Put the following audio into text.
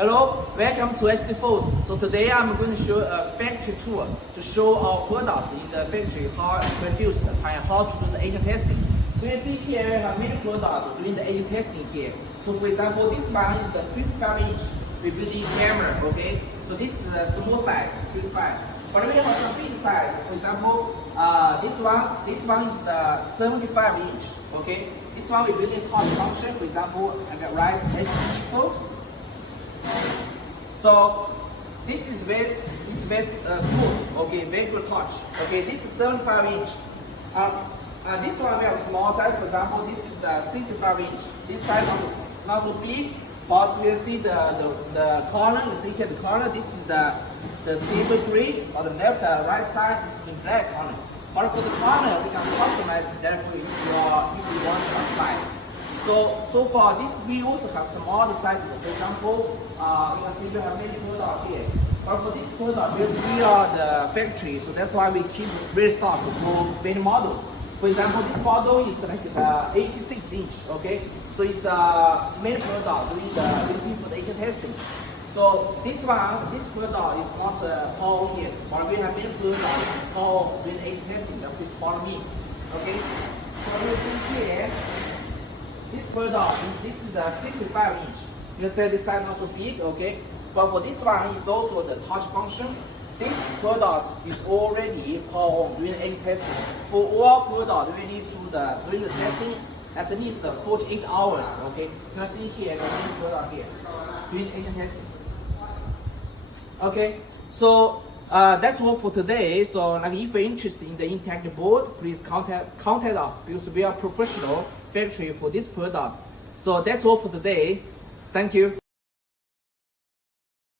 Hello, welcome to HDFocus. So today I'm going to show a factory tour to show our product in the factory, how it's produced and how to do the agent testing. So you see here we have many products doing the agent testing here. So for example, this one is the 55-inch rebuilding camera, okay? So this is the small size, 55. But we have some big size. For example, this one is the 75-inch, okay? This one we building touch function. For example, I can write HDFocus. So this is very smooth, okay, very good touch. Okay, this is 75-inch. This one we have small size. For example, this is the 65-inch. This side not so big, but we'll see the corner. You see here the corner. This is the silver green, or the left right side is the black corner. But for the corner, we can customize directly if you want to apply. So far, this we also have some other sizes. For example, you can see we have many products here. But for this product, we are the factory, so that's why we keep restock for many models. For example, this model is like 86-inch. Okay, so it's many product looking for the agent testing. So this product is not all here, but we have many products all with agent testing. That is follow me. Okay, so you see here. This product this is a 65-inch. You say this size not so big, okay? But for this one, it's also the touch function. This product is already doing agent testing. For all products, we need to doing the testing at least 48 hours, okay? You can see here, this product here, doing agent testing. Okay, so that's all for today. So like if you're interested in the interactive board, please contact us because we are professional factory for this product. So that's all for today. Thank you.